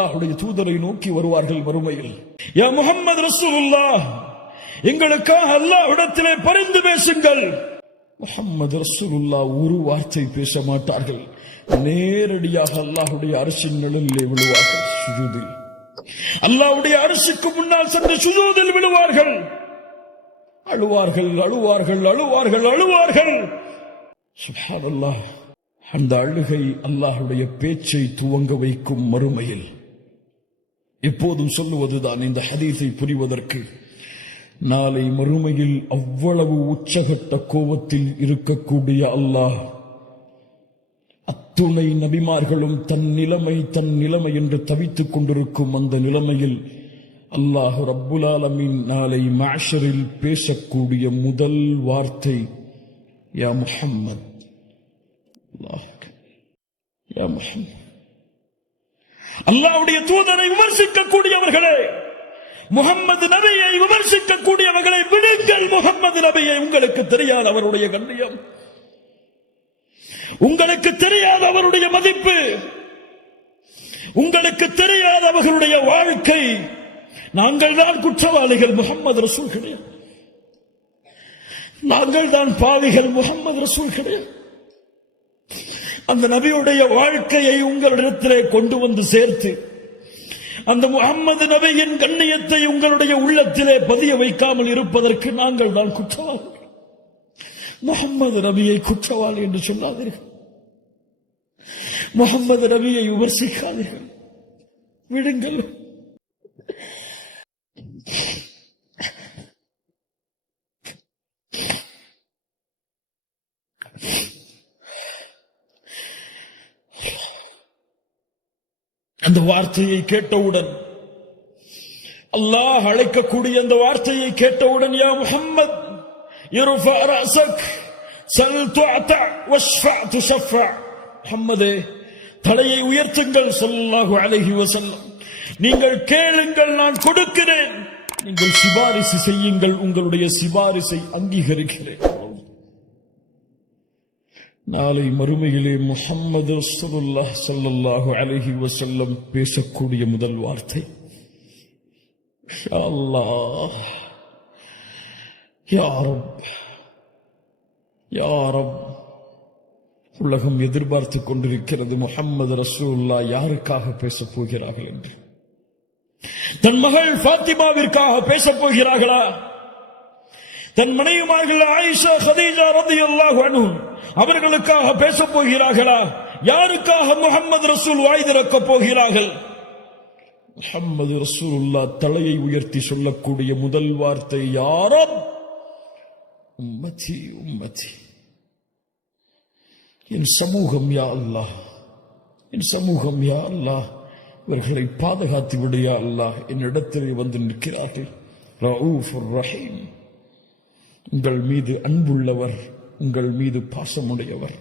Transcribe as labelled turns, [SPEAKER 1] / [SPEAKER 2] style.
[SPEAKER 1] அல்லாஹுடைய தூதரை நோக்கி வருவார்கள் வறுமையில். யா முஹம்மது ரசூலுல்லாஹ் எங்களுக்காக அல்லாஹ்விடத்திலே பரிந்து பேசுங்கள். முகமது ரசூலுல்லா ஒரு வார்த்தை பேச மாட்டார்கள். நேரடியாக அல்லாஹுடைய அரசின் நிழலிலே விழுவார்கள் சுஜூதில். அல்லாஹ்வுடைய அரசுக்கு முன்னால் சென்று சுஜூதில் விழுவார்கள். அழுவார்கள் அழுவார்கள் அழுவார்கள் அழுவார்கள். சுப்ஹானல்லாஹ் அந்த அழுகை அல்லாஹுடைய பேச்சை துவங்க வைக்கும் மறுமையில். எப்போதும் சொல்லுவதுதான் இந்த ஹதீஸை புரிவதற்கு. நாளை மறுமையில் அவ்வளவு உச்சகட்ட கோபத்தில் இருக்கக்கூடிய அல்லாஹ் அத்துணை நபிமார்களும் தன் நிலைமை தன் நிலைமை என்று தவித்துக் கொண்டிருக்கும் அந்த நிலைமையில் அல்லாஹ் ரப்புலாலமின் நாளை மாஷரில் பேசக்கூடிய முதல் வார்த்தை யா முஹம்மத். அல்லாஹ் யா முஹம்மத். அல்லாவுடைய தூதரை விமர்சிக்கக்கூடியவர்களே முகம்மது நபியை விமர்சிக்கக்கூடியவர்களை விடுங்கள் முகம்மது நபியை உங்களுக்கு தெரியாது அவருடைய கண்ணியம். உங்களுக்கு தெரியாது அவருடைய மதிப்பு உங்களுக்கு தெரியாது அவர்களுடைய வாழ்க்கை. நாங்கள் தான் குற்றவாளிகள் முகம்மது ரசூல் கிடையாது. நாங்கள் தான் பாவிகள் முகம்மது ரசூல் கிடையாது. அந்த நபியுடைய வாழ்க்கையை உங்களிடத்திலே கொண்டு வந்து சேர்த்து அந்த முகம்மது நபியின் கண்ணியத்தை உங்களுடைய உள்ளத்திலே பதிய வைக்காமல் இருப்பதற்கு நாங்கள் தான் குற்றவாளிகள் முகம்மது நபியை குற்றவாளி என்று சொல்லாதீர்கள். முகம்மது நபியை விமர்சிக்காதீர்கள். விடுங்கள். அந்த வார்த்தையை கேட்டவுடன் அல்லாஹ் அழைக்கக்கூடிய அந்த வார்த்தையை கேட்டவுடன் யா முகம்மது வஷ்ஃபா தலையை உயர்த்துங்கள் ஸல்லல்லாஹு அலைஹி வசல்லம் நீங்கள் கேளுங்கள் நான் கொடுக்கிறேன். நீங்கள் சிபாரிசு செய்யுங்கள் உங்களுடைய சிபாரிசை அங்கீகரிக்கிறேன். நாளை மறுமையிலே முஹம்மது ரசூலுல்லாஹ் ஸல்லல்லாஹு அலஹி வசல்லம் பேசக்கூடிய முதல் வார்த்தை. அல்லாஹ் யாரப் யாரப் உலகம் எதிர்பார்த்துக் கொண்டிருக்கிறது முகம்மது ரசூல்லா யாருக்காக பேசப் போகிறார்கள் என்று. தன் மகள் ஃபாத்திமாவிற்காக பேசப் போகிறார்களா? தன் மனைவிமார்கள் ஆயிஷா ஹதீஜா அல்லாஹ் அன்ஹும் அவர்களுக்காக பேசப் போகிறார்களா? யாருக்காக முகமது ரசூல் வாய் திறக்கப் போகிறார்கள்? முகமது ரசூலுல்லா தலையை உயர்த்தி சொல்லக்கூடிய முதல் வார்த்தை யாரும்? உம்மச்சி உம்மச்சி என் சமூகம் யா அல்லா என் சமூகம் யா அல்லா இவர்களை பாதுகாத்து விடையா அல்லா அல்லாஹ். என்னிடத்திலே வந்து நிற்கிறார்கள். ரஹீம். உங்கள் மீது அன்புள்ளவர் உங்கள் மீது பாசமுடையவர்.